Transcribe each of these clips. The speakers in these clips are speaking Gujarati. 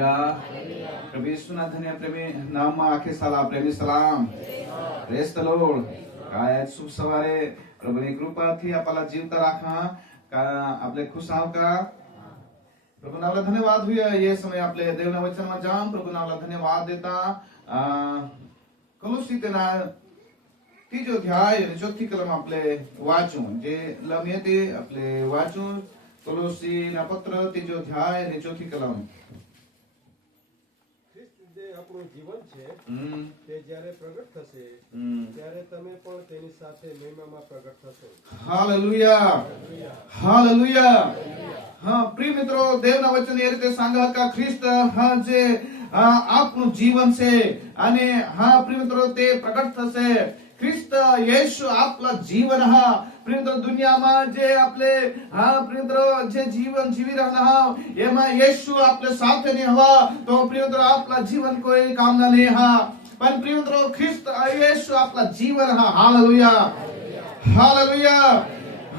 हालेलुया। प्रभु यीशुના ધન્ય પ્રેમી નામમાં આખી સાલા પ્રેમી સલામ. Praise the lord. આજ શુભ સવારે પ્રભુની કૃપાથી આપણા જીવતા રાખા आपले खुश आहो का. प्रभु नावला धन्यवाद हुया ये समय आपले देवना वचनमा जाम प्रभु नावला धन्यवाद देता. कलोसी तेना तीजो अध्याय आणि चौथी कलम आपले वाचू जे लम येते आपले वाचू कलोसी ना पत्र तीजो अध्याय आणि चौथी कलम. આપણું જીવન છે તે જ્યારે પ્રગટ થશે ત્યારે તમે પણ તેની સાથે મહિમામાં પ્રગટ થશો. Hallelujah hallelujah. હા પ્રિય મિત્રો દેવના વચન એ રીતે सांगा का ख्रिस्त हा जे આપણું જીવન છે અને હા પ્રિય મિત્રો તે પ્રગટ થશે. ખ્રિસ્ત येशू आपला जीवन हा प्रिय दुनियाમાં જે આપણે હા પ્રિય જે જીવન જીવી રહ્યા હા એમાં येशू आपल्या સાથે નહીં હવા તો પ્રિય આપला जीवन કોઈ કામના નહીં હા पण प्रिय ख्रिस्त येशू आपला जीवन हा. Hallelujah hallelujah.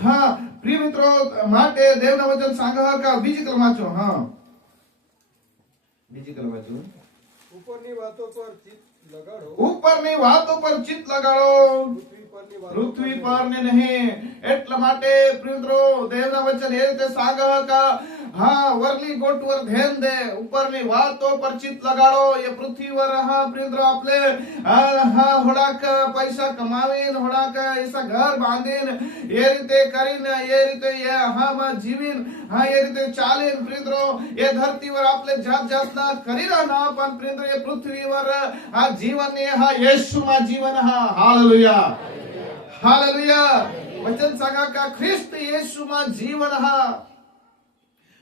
हा प्रिय મિત્રો માટે દેવના વચન सांगा का બીજી કલમ વાંચો. હા બીજી કલમ વાંચો. ઉપરની વાતો પર ચિત્ત લગાડો. ઉપરની વાતો પર ચિત્ત લગાડો પૃથ્વી પર ને નહીં. એટલા માટે પ્રિય દેવના વચન એ રીતે सांगा का હા વરલી ગોટવર ધ્યાન દે ઉપરની વાતો પર ચિત્ત લગાડો. એ પૃથ્વીवर હા પ્રિય आपले હા હોડાક પૈસા કમાવીને હોડાક એસા ઘર બાંધીને એ રીતે કરીને એ રીતે હા માં જીવીને હા એ રીતે ચાલીને પ્રિય એ ધરતીवर आपले જાત જાતના કરી રહ્યા પણ પ્રિય એ પૃથ્વીवर આ જીવન એ હા येशूમાં जीवन हा. Hallelujah hallelujah. वचन सांगा का ख्रिस्त येशूમાં जीवन हा.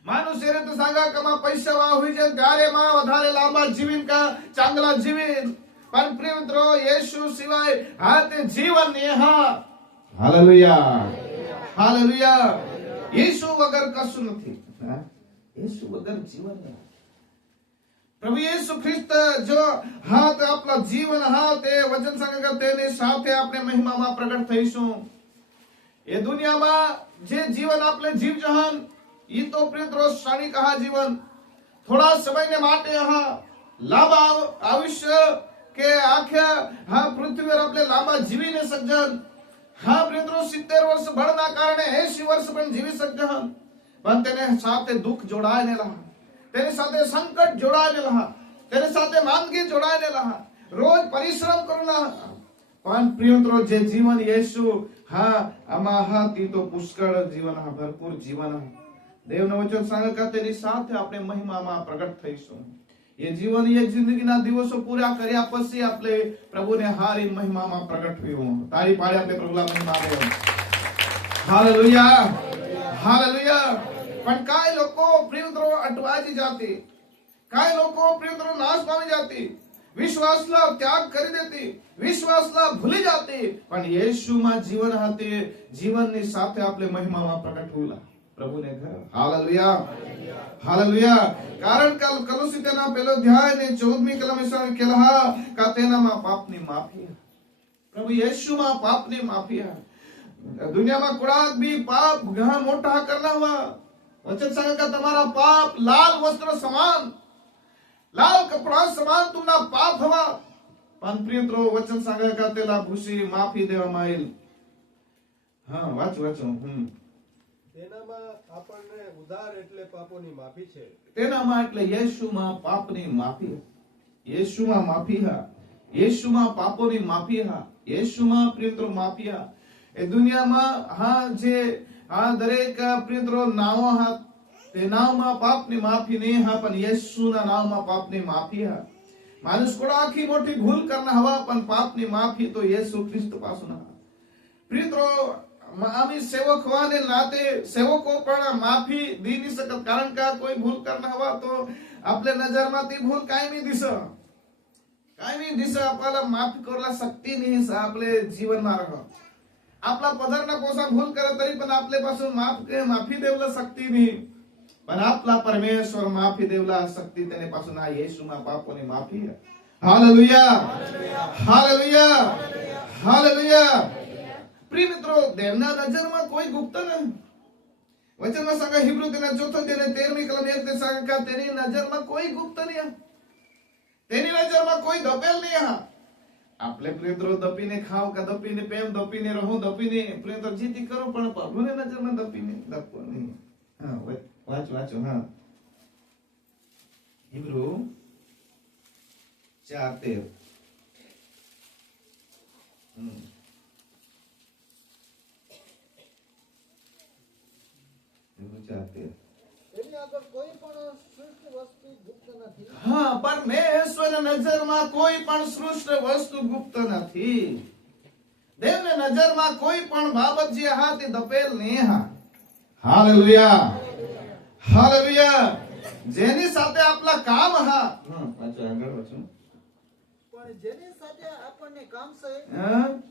माणूस એ રીતે सांगा का માં પૈસા વા હોઈ જાય ત્યારે માં વધારે લાંબા જીવીન का ચાંગલા જીવીન પણ પ્રિય મિત્રો येशू સિવાય હા તે જીવન એ હા. Hallelujah hallelujah. येशू વગર કશું નથી. येशू વગર જીવન નહીં. प्रभु येशू ख्रिस्त जो हा તે આપણા જીવન હા તે વચન सांगा તેની સાથે આપણે મહિમામાં પ્રગટ થઈશું. એ દુનિયામાં જે જીવન આપણે જીવ જહાન ઈ તો પ્રિય ક્ષણિક હા જીવન થોડા સમયને માટે હા લાંબા આયુષ્ય કે આખા હા પૃથ્વીवर આપણે લાંબા જીવી ન શકજન. હા પ્રિય 70 વર્ષ ભળના કારણે 80 વર્ષ પણ જીવી શકજન પણ તેને સાથે દુઃખ જોડાયેલા તેની સાથે સંકટ જોડાયેલા તેની સાથે માંદગી જોડાયેલા રોજ પરિશ્રમ કરના પણ પ્રિય મિત્રો જે જીવન येशू હા આમાં હા તી તો પુષ્કળ જીવન હા ભરપૂર જીવન હા. દેવનું વચન सांगा का તેની સાથે આપણે મહિમામાં પ્રગટ થઈશું. એ જીવન એ જિંદગીના દિવસો પૂરા કર્યા પછી આપણે પ્રભુને હારી મહિમામાં પ્રગટ થયું. તાળી પાડી આપણે પ્રભુના મહિમા આવે. Hallelujah hallelujah. પણ કાય લોકો પ્રિય અટવાજી જાતી કાય લોકો પ્રિય નાશ પામી જાતી વિશ્વાસલા ત્યાગ કરી દેતી વિશ્વાસલા ભૂલી જાતી પણ येशूમાં જીવન હતી જીવનની સાથે આપણે મહિમામાં પ્રગટ હોલા પ્રભુને ઘર. Hallelujah hallelujah. કારણ કે કલોસી તેના પહેલો અધ્યાય ને 14મી કલમ ઈસા કેલા का તેનામાં પાપની માફી. પ્રભુ येशूમાં પાપની માફી. દુનિયામાં કોડાક भी પાપ ઘણા મોટા કરના हुआ. वचन सांगा का तुम्हारा पाप लाल वस्त्र समान लाल कपड़ा समान तुमना पाप हवा पण प्रियत्रो वचन सांगा का तेला भूसी माफी देવામાં આવેલ. હા વાંચો વાંચો. તેનામાં આપણને ઉદ્ધાર એટલે પાપોની માફી છે. તેનામાં એટલે येशूમાં પાપની માફી. येशूમાં માફી હા. येशूમાં પાપોની માફી હા. येशूમાં પ્રિયત્રો માફી હા. એ દુનિયામાં હા જે આ દરેક પ્રિયત્રો નામ હા તે નામમાં પાપની માફી નહીં હા પણ येशूના નામમાં પાપની માફી હા. માણસ કોડા આખી મોટી ભૂલ કરના હવા પણ પાપની માફી તો येशू ખ્રિસ્ત પાસું હા. પ્રિયત્રો આમી સેવક હોવાને નાતે સેવકો પણ માફી દી નહીં શકત કારણ કે કોઈ ભૂલ કરના હવા તો આપલે નજરમાંથી ભૂલ કાયમી દિશ आपल्याला माफी करायला शक्ती नाही आपले जीवનમાં रह. आपला पदरना पोसा भूल करत तरी पण आपले पासून माफी देवला शक्ती नाही पण आपला परमेश्वर माफी देवला शक्ती त्याने पासून हा येशूમાં પાપોની માફી. Hallelujah hallelujah hallelujah. प्रिय મિત્રો દેવના નજરમાં કોઈ ગુપ્ત નથી. વચનમાં सांगा हिब्रू તેના ચોથો તેને 13મી કલમ 1 તે सांगा તેની નજરમાં કોઈ ગુપ્ત નહીં, તેની નજરમાં કોઈ દપેલ નહીં. આપણે પ્રિયત્રો દપીને ખાવ કે દપીને પેમ દપીને રહો દપીને પ્રિયત્રો જીતી કરો પણ પ્રભુને નજરમાં દપીને દપો નહીં. હા વાંચો હા हिब्रू 4:13. તેની આગળ કોઈ પણ સૃષ્ટ વસ્તુ ગુપ્ત નથી. હા, પરમેશ્વરની નજરમાં કોઈ પણ સૃષ્ટ વસ્તુ ગુપ્ત નથી. દેવની નજરમાં કોઈ પણ બાબત જે હાથ દપેલ નહીં. Hallelujah, hallelujah. જેની સાથે આપલા કામ પાછો આગળ વાંચો. પણ જેની સાથે આપણને કામ છે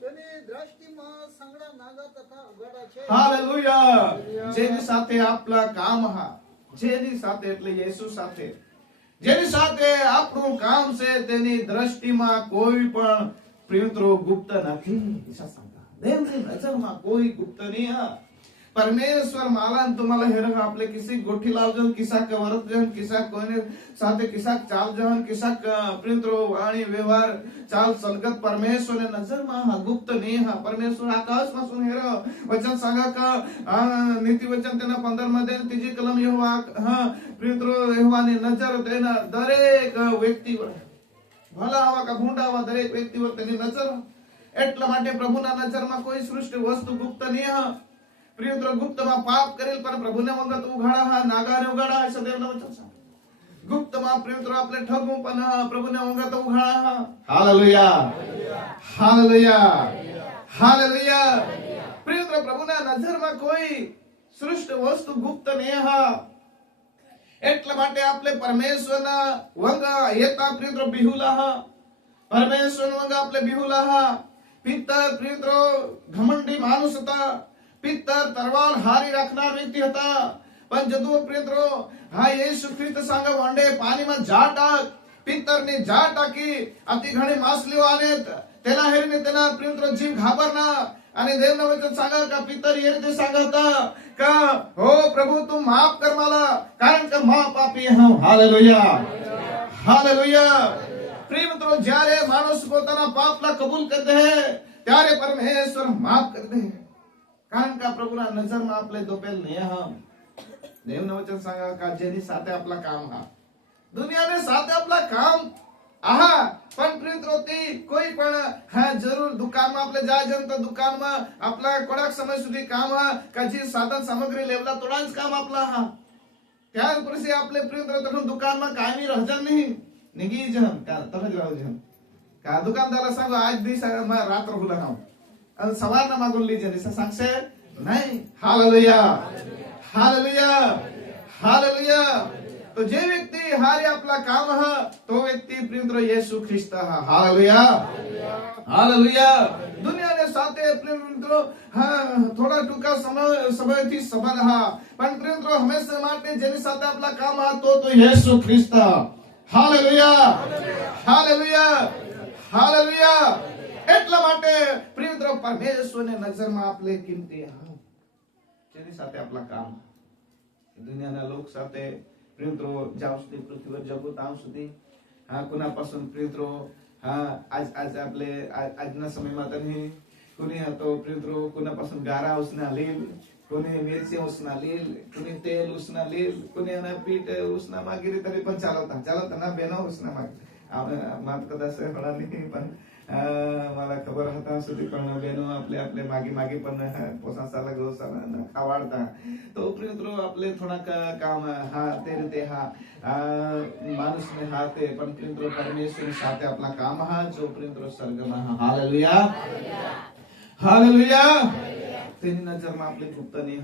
તેની દ્રષ્ટિમાં સંગડા નાગા તથા ઉગાડા છે. હાલેલુયા. જેની સાથે આપલા કામ જેની સાથે એટલે યેસુ સાથે જેની સાથે આપણું કામ છે તેની દ્રષ્ટિમાં કોઈ પણ પ્રિયત્રો ગુપ્ત નથી. દેવની નજરમાં કોઈ गुप्त नहीं है. परमेश्वर माला तुम्हाला हे रहा आपले किसी गोठी लावजन किसा कवरत जन किसा कोने साथे किसा चाल जन किसा प्रिंत्रो वाणी व्यवहार चाल सलगत परमेश्वर ने नजर में गुप्त नहीं है. परमेश्वर आकाश में सुन हे रहा वचन सांगा का नीति वचन तेना 15 मध्ये तीजी कलम यहोवा प्रिंत्रो यहोवानी नजर तेना दरेक व्यक्तीवर भला आवा का भूंडा आवा दरेक व्यक्तीवर तेनी नजर. એટલા માટે પ્રભુના નજરમાં કોઈ સૃષ્ટ વસ્તુ ગુપ્ત નહીં. प्रियत्र गुप्तમાં પાપ કરેલ પણ પ્રભુને વગત ઉઘાડા નાગાને ઉઘાડા સદેવના વચન છે. ગુપ્તમાં પ્રિયત્ર આપણે ઠગવું પણ પ્રભુને વગત ઉઘાડા. Hallelujah, hallelujah, hallelujah. પ્રિયત્ર પ્રભુના નજરમાં કોઈ સૃષ્ટ વસ્તુ ગુપ્ત નહીં. એટલા માટે આપણે પરમેશ્વરના વંગ હેતા પ્રિયત્ર બિહુલા પરમેશ્વર વંગ આપણે બિહુલા. પિત્તર પ્રિયત્ર ઘમંડી માણસ હતા. पित्तर तरवार हारी रखनार व्यक्ती होता. पण जदू प्रियत्रो येशू ख्रिस्त सांगा वांडे पाणी में जा टाक. पित्तर ने जा टाकी अति घणी मासलीओ आने तेला हेरीने तेना प्रियत्रो जीव घाबरना आणि देवना वचन सांगा का पित्तर ये रीते सांगता का हो प्रभु तू माफ कर मला कारण का मा पापी हूं. Hallelujah, hallelujah. प्रियत्रो જ્યારે માણસ પોતાના પાપલા કબૂલ કરते हैं ત્યારે परमेश्वर माफ करते हैं. कारण का प्रभुना नजરમાં આપણે દોપેલ નહીં. દેવના વચન सांगा का જેની સાથે આપલા કામ દુનિયાને સાથે આપલા કામ પણ પ્રિયત્રોથી કોઈ પણ જરૂર દુકાનમાં આપણે જાય જન તો દુકાનમાં આપલા કોડાક સમય સુધી કામ કજી સાધન સામગ્રી લેવલા તોડા જ કામ આપલા ત્યાર પછી આપણે પ્રિયત્રો તখন દુકાનમાં કાયમી રહજન નહીં નિગી જન का તમે જ રહો જન का दुकानदारला सांगो आज दिवस रात्र हुला ना आणि सवारना मागून लीजिए दिसा सांगसे नाही. Hallelujah, hallelujah, hallelujah. तो जे व्यक्ती हारे आपला काम तो व्यक्ती प्रियत्र येशू ख्रिस्त हालेलुया, हालेलुया. दुनियाने साथे प्रियत्र थोड़ा टूका समय थी संबंध पण प्रियत्र हमेशा માટે જેની સાથે આપલા કામ તો येशू ख्रिस्त. Hallelujah, hallelujah, hallelujah. એટલા માટે પ્રિયત્ર પરમેશ્વરની નજરમાં આપણે કિંમતી જેની સાથે આપલા કામ દુનિયાના લોક સાથે પ્રિયત્રો જ્યાં સુધી પૃથ્વીवर જગો ત્યાં સુધી કોનાપાसून પ્રિયત્રો आज आपले આજના સમયમાં તને कोणी तो प्रियત્રો कोणापासून गारा उसना लील कोणी मिरची उसना लील कोणी तेल उसना लील कोणी ना पीठ उसना मागिरी तरी पण चालवता ना बेनो उसना माग मात कदाच होणार नाही पण मला खबर होता सुधी पण बेनो आपले आपले मागे मागे पण पोसासाला गवसाला खावाडता तो प्रियत्रो आपले थोडा काम ते रीते माणूस ने ते पण प्रियत्रो परमेश्वर साथे आपला काम जो प्रियत्रो स्वर्गमा. Hallelujah, hallelujah. तेनी नजरमा आपले गुप्त नाही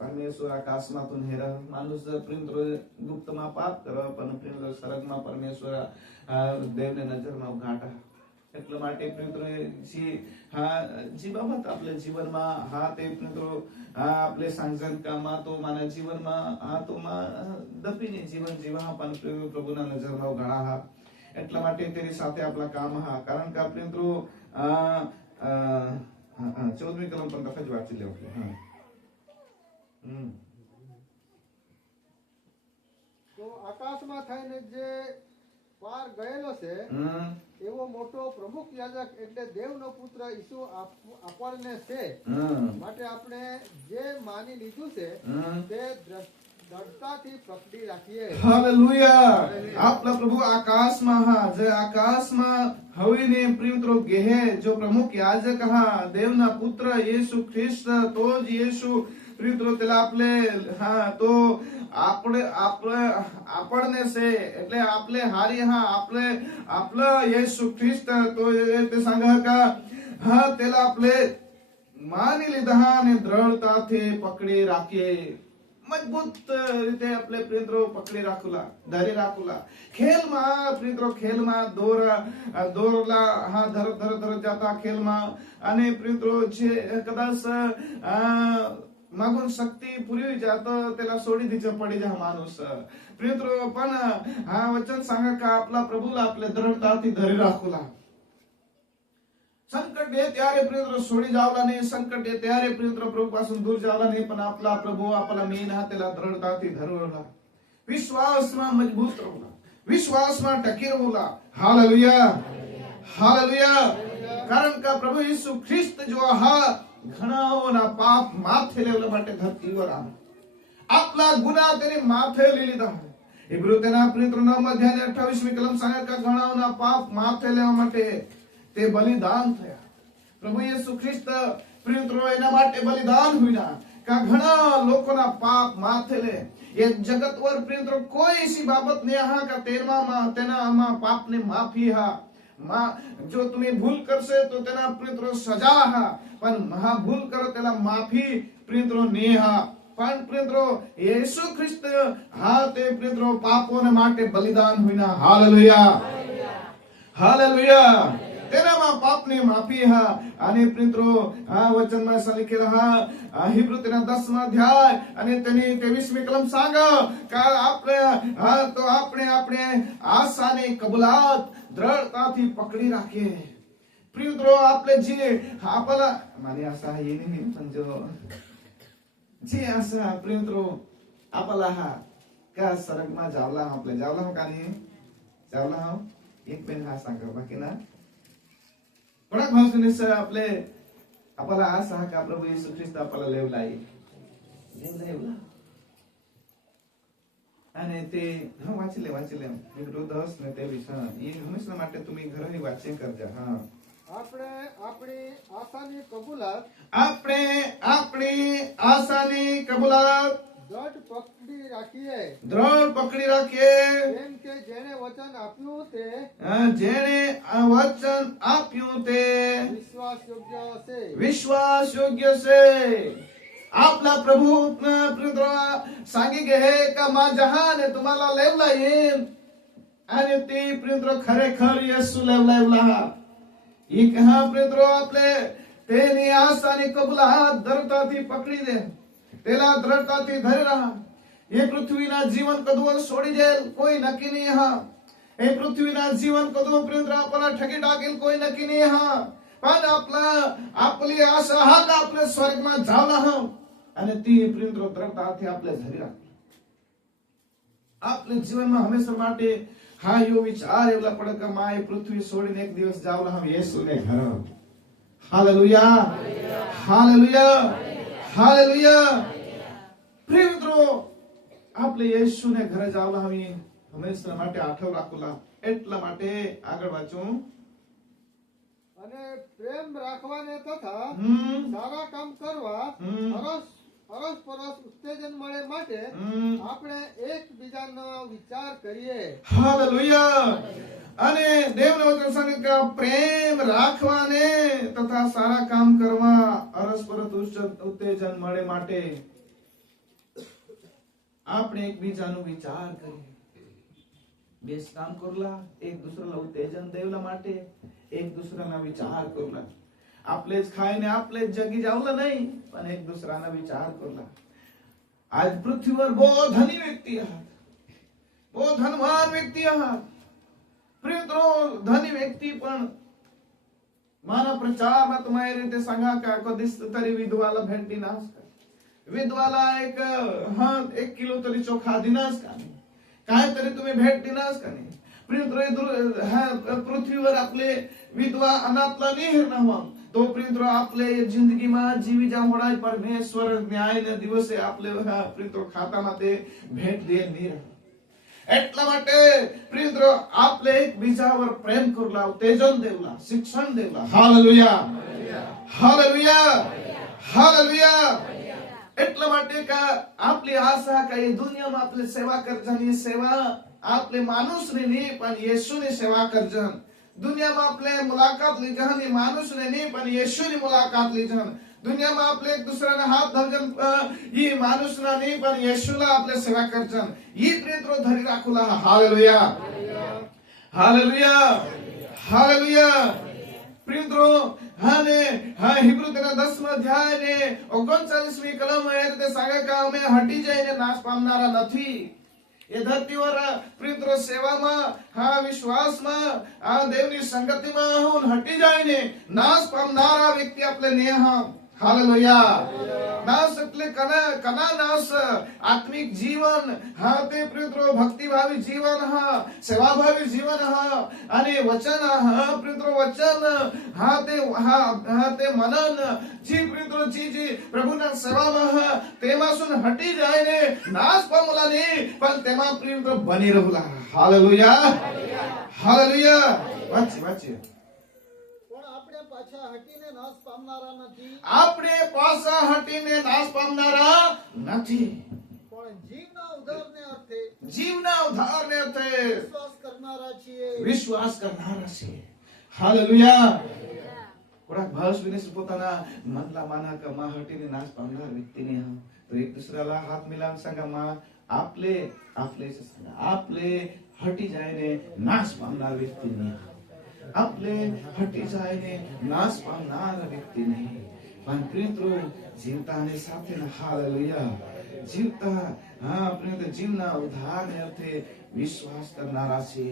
परमेश्वर आकाशमातून हेर माणूस प्रियत्रो गुप्तमा पाप कर पण प्रियत्रो स्वर्गमा परमेश्वर देवने नजरमा उघाटा. એટલા માટે પ્રિયત્રો जी बाबत आपल्या जीवनमा ते प्रियત્રો आपले सांगजन कामा तो माना जीवनमा तो दपीने जीवन जीवा पण प्रभुना नजरमा उघाड़ा એટલા માટે તેની સાથે આપલા કામ કારણ કે પ્રિયત્રો 14મી કલમ પણ તફજ વાંચી લેવું. તો આકાશમાં થઈને જે પાર ગયેલો છે હમ. એવો મોટો પ્રમુખ યાજક એટલે દેવનો પુત્ર ઈસુ આપણને છે. હમ. માટે આપણે જે માની લીધું છે હમ. તે દ્રઢતાથી પકડી રાખીએ. હાલેલુયા. આપણા પ્રભુ આકાશમાં હા જે આકાશમાં હવીને પ્રિય મિત્રો ગેહે જો પ્રમુખ યાજક હા દેવના પુત્ર યેસુ ખ્રિસ્ત તો જ યેસુ પ્રિય મિત્રો તેલા આપલે હા તો આપણને છે એટલે आपले हारी हा आपलं येशू ख्रिस्त तो ते सांगा का हा त्याला आपले मानी લીધા અને દ્રઢતાથી પકડી રાખીએ મજબૂત રીતે આપણે પ્રિયત્રો પકડી રાખુલા ધરી રાખુલા ખેલમાં દોરલા હા ધર જાતા ખેલમાં અને પ્રિયત્રો છે કદાચ मागून शक्ती पुरी जात त्याला सोडी दिचं पडी जा माणूस प्रियत्रो पण हा वचन सांगा का आपला प्रभूला आपल्या दृढताથી धरी રાખુલા संकट ये त्यारे प्रियत्रो सोडी जावला नाही संकट ये त्यारे प्रियत्रो प्रभू पासून दूर जावला नाही पण आपला प्रभू आपला मेन हा त्याला दृढताથી धरवला विश्वासમાં मजबूत रहला विश्वासમાં टकी रहला हालेलुया हालेलुया कारण का प्रभू येशू ख्रिस्त जो हा घणाओना पाप माथे लेवला માટે ધરતીवर આમ આપલા ગુના તેની માથે લઈ લીધા ઇબ્રુ તેના પ્રિયત્રો 9 અધ્યાય 28મી કલમ सांगा का घणाओना पाप माथे લેવા માટે તે બલિદાન થયા પ્રભુ યેસુ ખ્રિસ્ત પ્રિયત્રો એના માટે બલિદાન હુઈના का ઘણા લોકોના પાપ માથે લે એ જગતवर પ્રિયત્રો કોઈ એસી બાબત ને હા का તેના આમાં પાપને માફી હા जो तुम्ही भूल करसे तो तेना प्रियत्रो सजा हा पण महा भूल करो त्याला माफी प्रियत्रो नेहा पण प्रियत्रो येशू ख्रिस्त हा ते प्रियत्रो पापोने માટે બલિદાન હોઈના હાલેલુયા હાલેલુયા તેનામાં પાપની માફી હા અને પ્રિયત્રો આ વચનમાં લખેલા હા હિબ્રુ તેના 10મા અધ્યાય અને તેની 23મી કલમ सांगा का આપણે આશાની કબૂલાત દ્રઢતાથી પકડી રાખીએ प्रियत्रो आपले जे आपला मारी आशा ये नाही पण जो जे आशा प्रियत्रो आपला हा का सरगमा जावला आपले जावला का नाही जावला एक पेन हा सांगा बाकी ना पण भावसुने सर आपले आपला आशा का प्रभू येशू ख्रिस्त आपला लेवलाई लेवला અને તે હા વાંચી લે હિબ્રુ 10 ને 23 એ હંમેશા માટે તમે ઘરે વાંચે કરજો હા આપણે આપણી આશાની કબૂલાત દ્રઢ પકડી રાખીએ કેમ કે જેણે વચન આપ્યું તે विश्वास योग्य से आपला प्रभू प्रियत्रो सांगी गे का मा जहाने तुम्हाला लेवला येईल आणि ते प्रियत्रो खरेखर येशू लेवला एक हा प्रियत्रो आपले तेनी आशाने कबूलात दृढताથી पकडी दे तेला दृढताથી धरी राहा हे पृथ्वीना जीवन कधू सोडी देईल कोई नक्की नाही हा हे पृथ्वीना जीवन कधू प्रियत्रो आपला ठगी टाकेल कोई नक्की नाही हा पण आपली आशा हा का आपल्या स्वर्गમાં जावला हा અને તે પ્રિયત્રો દ્રઢતાથી આપણે ધરી રાખે आपल्या जीवનમાં હંમેશા માટે હા યો વિચાર એવલા પડે કે માય પૃથ્વી છોડીને એક દિવસ જાવલા હમ યેસુને ઘર હાલેલુયા હાલેલુયા હાલેલુયા પ્રિયત્રો આપણે યેસુને ઘરે જાવલા હમ હંમેશા માટે આઠવ રાખુલા એટલા માટે આગળ વાંચું અને પ્રેમ રાખવાને તથા સારા કામ કરવા પરસ્પર ઉત્તેજન મળે માટે આપણે એકબીજાનો વિચાર કરીએ હાલેલુયા અને દેવનો વચન સંગે કે પ્રેમ રાખવાને તથા સારા કામ કરવા પરસ્પર ઉત્તેજન મળે માટે આપણે એકબીજાનો વિચાર કરીએ બેસ કામ करला एक दुसऱ्याला उत्तेजन देवला માટે एक दुसऱ्याला विचार करला आपलेच खायने आपलेच जगी जावला नाही पण एक दुसऱ्याला विचार करला आज पृथ्वीवर बहुत धनी व्यक्ती आहात बहुत धनवान व्यक्ती आहात प्रियत्रो धनी व्यक्ती पण माना प्रचारात तुम्हाला रीते सांगा का कधीच तरी विधवाला भेट दिनास का विधवाला एक किलो तरी चोखा दिनास का काहीतरी तुम्ही भेट दिलास का नाही? पृथ्वीवर आपले विधवा अनाथला नहीं हेरना हुआ तो प्रिंत्र आपले जिंदगीમાં જીવી જા હોડાય પરમેશ્વર ન્યાયના દિવસે આપલે પ્રિંત્રો ખાતામાં તે ભેટ દે નહીં. એટલા માટે પ્રિંત્રો આપલે એકબીજાवर પ્રેમ કરલા, તેજન દેવલા, શિક્ષણ દેવલા. Hallelujah, hallelujah, hallelujah. એટલા માટે का आपली आशा का ये दुनियाમાં आपले सेवा करजानी सेवा आपले माणूसने नहीं पण येशूने सेवा करजन. दुनियाમાં આપણે મુલાકાત લીધા ની માણસને નહીં પણ યેશુની મુલાકાત લીધા. दुनियाમાં આપણે એક દુસરાના હાથ ધરજન ઈ માણસના નહીં પણ યેશુલા આપણે સેવા કરજન. ઈ પ્રેત્રો ધરી રાખુલા. Hallelujah, hallelujah, hallelujah. પ્રેત્રો હાને હા હિબ્રુ તેના 10મા અધ્યાય ને 39મી કલમ એ રીતે સાગે કે અમે હટી જઈને નાશ પામનારા નથી. ये धरतीवर प्रिंત્રો સેવામાં હા વિશ્વાસમાં આ દેવની સંગતિમાં હું હટી જાયને નાશ પામનારા વ્યક્તિ આપણે નેહ. हालेलुया. नाश એટલે કના નાશ? આત્મિક જીવન હા તે પ્રિંત્રો ભક્તિભાવી જીવન હા સેવાભાવી જીવન હા અને વચન હા પ્રિંત્રો વચન હા તે મનન जी प्रिंત્રો जी પ્રભુના સેવામાં હા તેમાં સુન હટી જાય ને નાશ પામલા ને પણ તેમાં પ્રિંત્રો બની રહેલા. Hallelujah, hallelujah. વાંચી આપણે પાછા હટીને નાશ પામનારા નથી. આપણે પાછા હટીને નાશ પામનારા નથી પણ જીવના ઉદ્ધારને અર્થે જીવના ઉદ્ધારને અર્થે વિશ્વાસ કરનારા છીએ. વિશ્વાસ કરનારા છીએ. હાલેલુયા. કોડાક ભાસ વિનેશ પોતાના મનલા માના કે માં હટીને નાશ પામનાર વ્યક્તિને તો એક દુસરાला हात मिलावून सांगा मा आपले सांगा आपले हटी जायने नाश पामनार व्यक्तिने आपले हटी जायने नाश पामनार व्यक्ति नहीं पण प्रिंત્રો જીવતાને સાથે. હાલેલુયા. જીવતા હા પ્રિંત્ર જીવના ઉદ્ધારને અર્થે વિશ્વાસ કરનારા છે.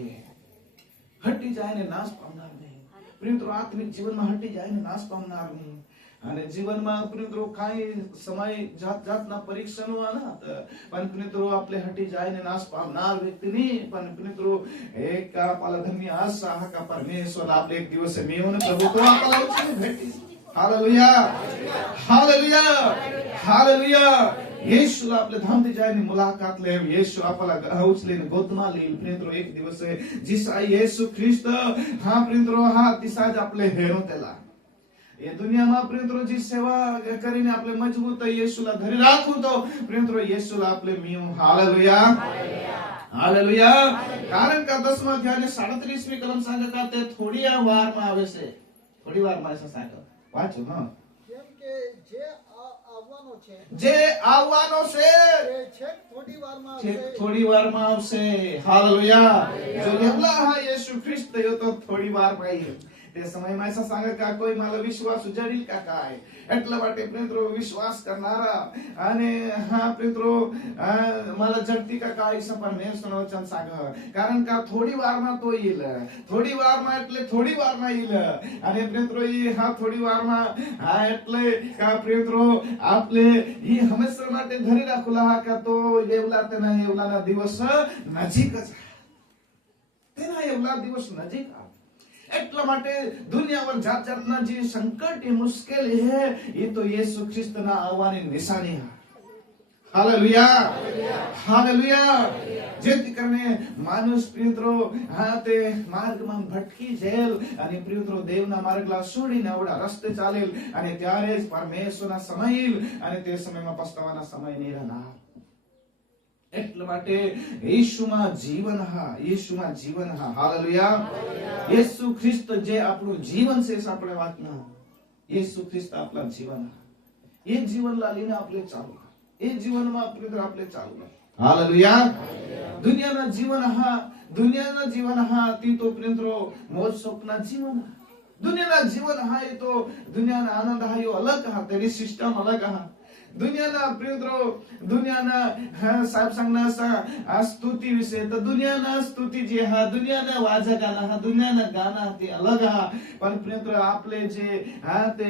હટી જાયને નાશ પામનાર નહીં. પ્રિંત્રો આત્મિક જીવનમાં હટી જાયને નાશ પામનાર નહીં. અને જીવનમાં પ્રિંત્રો કાઈ સમય જાતના પરીક્ષણો આના પણ પ્રિંત્રો આપણે હટી જાયને નાશ પામનાર વ્યક્તિ નહીં પણ પ્રિંત્રો એક आपल्याला धन्य आशा हा का परमेश्वर आपले एक दिवस मिळवून प्रभुत्व आपल्याला उचलून भेटेल. Hallelujah, hallelujah, hallelujah. येशूला आपल्या धामती जायने मुलाकात ले. येशू आपल्याला उचलेन गोदमा लेईल. प्रिंત્રો एक दिवस जिसा येशू ख्रिस्त हा प्रिंત્રો हा तिसाज आपले हेरो त्याला ये दुनियाમાં प्रिंત્રો जी सेवा કરીને આપણે મજબૂત येशूला ધરી રાખું તો प्रिंત્રો येशूला આપણે મિયું. Hallelujah, hallelujah. કારણ કે 10મા અધ્યાયને 37મી કલમ सांगे का તે થોડી વારમાં આવે છે. થોડી વારમાં છે सांगे. વાંચો. હા કેમ કે જે આવવાનો છે જે આવવાનો છે તે છેક થોડી વારમાં છેક આવશે. થોડી વારમાં આવશે. हालेलुया. જો લેવલા હા येशू ख्रिस्त यो तो થોડી વારમાં આવી તે સમયમાં ऐसा सांगे का કોઈ માલો વિશ્વાસ ઉજાડી का काय એટલા માટે પ્રિંત્રો વિશ્વાસ કરનારા અને હા પ્રિંત્રો मला जगती का काय परमेश्वर वचन सांग. कारण का થોડી વારમાં તો येईल. થોડી વારમાં એટલે થોડી વારમાં येईल. અને પ્રિંત્રો ઈ હા થોડી વારમાં હા એટલે का પ્રિંત્રો आपले ही હંમેશા માટે ધરી રાખુલા का તો એવલાના દિવસ નજીક જ. તેના એવલા દિવસ નજીક આ. એટલા માટે દુનિયાवर જાતના જે સંકટ એ મુશ્કેલી હે એ તો યેસુ ખ્રિસ્તના આવવાની નિશાની છે. Hallelujah, hallelujah. જેથી કરીને માણસ પ્રિંત્રો હા તે માર્ગમાં ભટકી જેલ અને પ્રિંત્રો દેવના માર્ગલા છોડીને આવડા રસ્તે ચાલેલ અને ત્યારે જ પરમેશ્વરના સમય અને તે સમયમાં પસ્તાવાના સમય નહીં રહેનાર. એટલા માટે યેશુમાં જીવન હા, યેશુમાં જીવન હા. હાલેલુયા. યેસુ ખ્રિસ્ત જે આપણું જીવન છે આપણે વાતના યેસુ ખ્રિસ્ત આપણા જીવન હા. એ જીવનલા લઈને આપણે ચાલુ એ જીવનમાં આપણે ચાલુ. હાલેલુયા. દુનિયાના જીવન હા તી તો પ્રિંત્રો મોજ શોકના જીવન. દુનિયાના જીવન હા એ તો દુનિયાના આનંદ હા એ અલગ હા તેની સિસ્ટમ અલગ હા. दुनियाना प्रिंત્રો दुनियाना साहेब सांगना स्तुती विषय तर दुनियाना स्तुती जे हा दुनियाना वाजा गाना हा दुनियाना गाना ते अलग हा पण प्रिंत्र आपले जे हा ते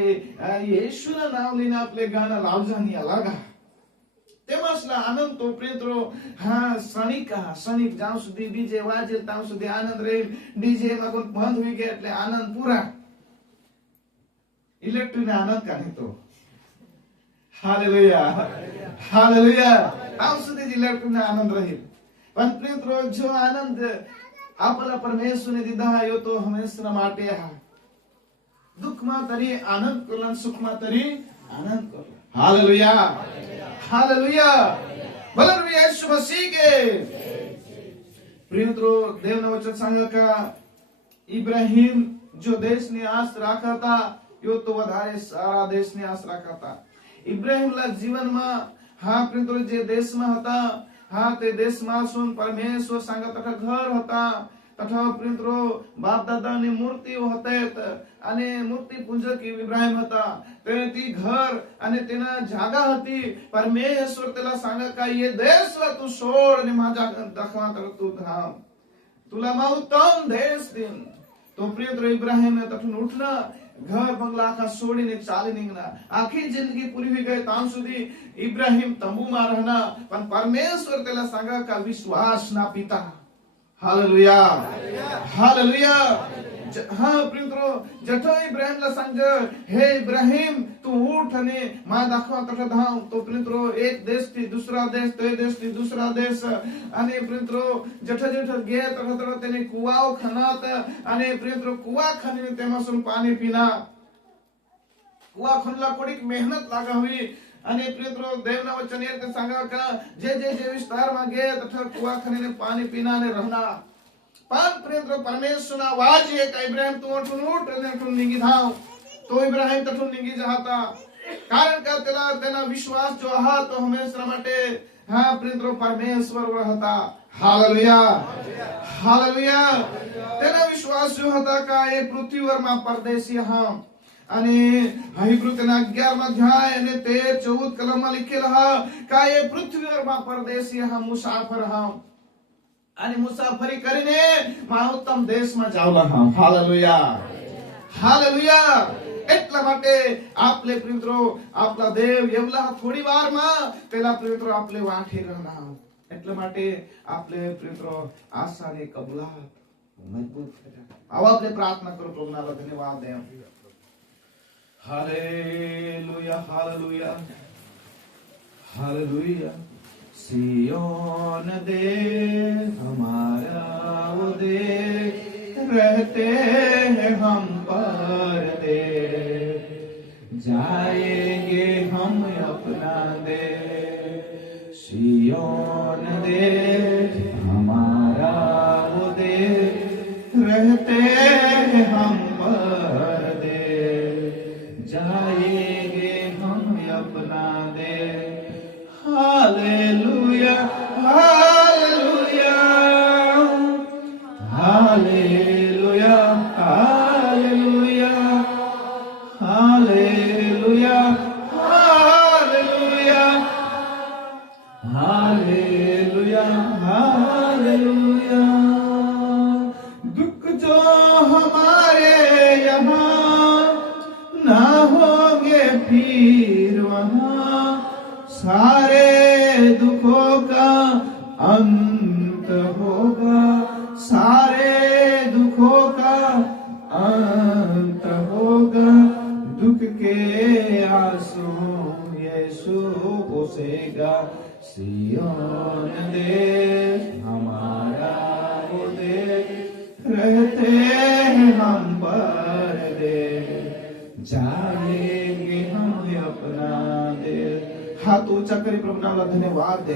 येशूना नाव लઈને आपले गाना लावजानी अलग हा તેમાં આનંદ તો પ્રિયત્રો ક્ષણિક જ્યાં સુધી ડીજે વાજે ત્યાં સુધી આનંદ રહે, ડીજે માં કોઈ બંધ હોઈ ગયા એટલે આનંદ પૂરા. ઇલેક્ટ્રિક ને આનંદ કાઢે તો હાલેલુયા હાલેલુયા ત્યાં સુધી જ ઇલેક્ટ્રિક ને આનંદ રહે. પણ પ્રિયત્રો જો આનંદ આપણા પરમેશ્વરને દીધા यो तो હંમેશા માટે દુઃખમાં તરી આનંદ કરલા, સુખમાં તરી આનંદ કરલા. हालेलुया हालेलुया बोलो यीशु मसीह के. प्रियमित्रों देवना वचन सांगे का इब्राहिम जो देश ने आस राखा था यो तो વધારે સારા દેશ ને આસ રાખા था. इब्राहिम ला जीवन में प्रियमित्रों जे देश में હતા તે દેશમાં શું પરમેશ્વર सांगा तथा घर હતા तथा प्रियमित्रों बाप दादा ની મૂર્તિઓ હતા અને મૂર્તિ પૂજક ઇબ્રાહિમ હતા. તેની ઘર અને તેના જાગા હતી. પરમેશ્વર તેલા सांगा का ये देश तू सोड અને माझा दाखवा करतू धाम तुला मा उत्तम देश दिन. तो प्रियमित्रों इब्राहिम ने तठून उठला, घर बंगला आखा सोडीने चाली निघला. आखी जिंदगी पूरी हुई गई तान सुधी इब्राहिम तंबूમાં रहना, पण परमेश्वर तेला सांगा का विश्वास ना पिता. Hallelujah hallelujah. प्रियमित्रों जठो इब्राहिम ला सांग हे इब्राहिम तू उठ અને માં દાખવા તઠ ધામ. तो प्रियमित्रों एक देश થી दूसरा देश, તે देश થી दूसरा देश અને प्रियमित्रों जठ जठ गे તઠ તઠ તેને કુવાઓ ખનાત અને प्रियमित्रों कुवा खनीने તેમાં સુન પાણી પીના. कुवा खनला कोડીક મહેનત લાગા हुई અને प्रियमित्रों देवना वचन એ રીતે सांगा का जे વિસ્તારમાં ગે તઠ कुवा खनीने पानी पीना અને रहना. पण प्रियमित्रों परमेश्वर आवाज एक इब्राहिम तू उठ અને તું નીગી धाव. तो इब्राहिम तठून નીગી જહાતા કારણ કે તેના વિશ્વાસ જો આહા તો હંમેશા માટે પ્રિયમિત્રોं परमेश्वर હતા. Hallelujah hallelujah. તેના વિશ્વાસ જો હતા का એ પૃથ્વીવરમાં પરદેશી અને હિબ્રુ તેના 11માં અધ્યાય અને 13-14 કલમમાં લખેલા का એ પૃથ્વીવરમાં પરદેશી મુસાફર અને મુસાફરી કરીને મહાઉત્તમ દેશમાં જાવલા. Hallelujah hallelujah. એટલા માટે આપલે પ્રિયમિત્રોं આપલા દેવ એવલા થોડી વારમાં પેલા પ્રિયમિત્રોं આપલે વાઠી રહેના. એટલા માટે આપલે પ્રિયમિત્રોं આશાને કબૂલાત મજબૂત કરે. આવો આપણે પ્રાર્થના કરો, પ્રભુના ધન્યવાદ દે. Hallelujah hallelujah hallelujah. सियोन दे हमारा वो दे रहते हैं हम पर दे, जाएंगे हम अपना दे. सियोन दे हमारा वो दे रहते हैं हम पर दे, जाएंगे हम अपना दे. Hallelujah hallelujah hallelujah hallelujah hallelujah hallelujah hallelujah hallelujah. दुख जो हमारे यहाँ ना होंगे फिर वहाँ, सारे दुखों का अंत होगा. सारे दुखों का अंत होगा. दुख के आंसू यीशु पोसेगा. सियोन देश हमारा वो देश रहते हैं हम पर दे, जाएंगे हम अपना देश. हाथ ऊंचा करी प्रभु नाम धन्यवाद दे.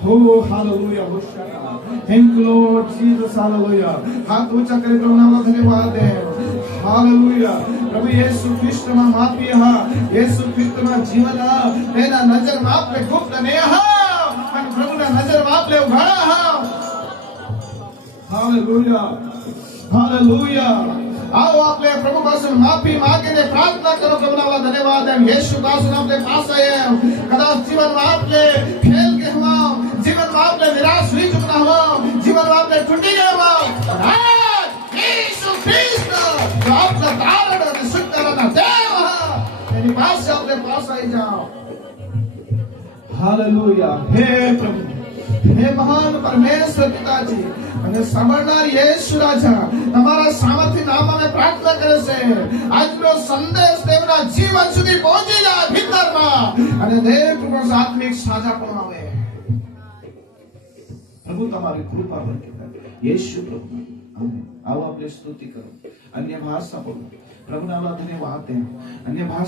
हो hallelujah hosanna. Thank you Lord Jesus. Hallelujah. हाथ ऊंचा करी प्रभु नाम धन्यवाद दे. हालेलुया. प्रभु यीशु ख्रिस्त में माफी यीशु ख्रिस्त में जीवन तेना नजर में आपले गुप्त ने અને પ્રભુના નજર માં આપલે ઉઘાડા. Hallelujah hallelujah. आओ आपले प्रभु पासून माफी मागीने प्रार्थना करो. प्रभुनाला धन्यवाद आहे. येशू पासून आपले पास आहे. कदाच जीवन में आपले फेल के हुआ, जीवन में आपले निराश हुई चुकना हुआ, जीवन में आपले टूटी गए हुआ, आज येशू ख्रिस्त जो आपला तारण आणि सुख करना देव तेरी पास से आपले पास आई जाओ. હાલેલુયા. હે પ્રભુ, હે મહાન પરમેશ્વર પિતાજી, અને સાંભળનાર યેસુ રાજા, તમારા સામર્થ્ય નામ અમે પ્રાર્થના કરે છે. આજનો સંદેશ તેમના જીવન સુધી પહોંચી જાય ભીતરમાં, અને દેવ પ્રભુ આત્મિક સાજા પણ આવે. પ્રભુ તમારી કૃપા વર્તે યેસુ પ્રભુ. આમેન. આવો આપણે સ્તુતિ કરો, અન્ય ભાષા બોલો, પ્રભુના ધન્યવાદ. અન્ય ભાષા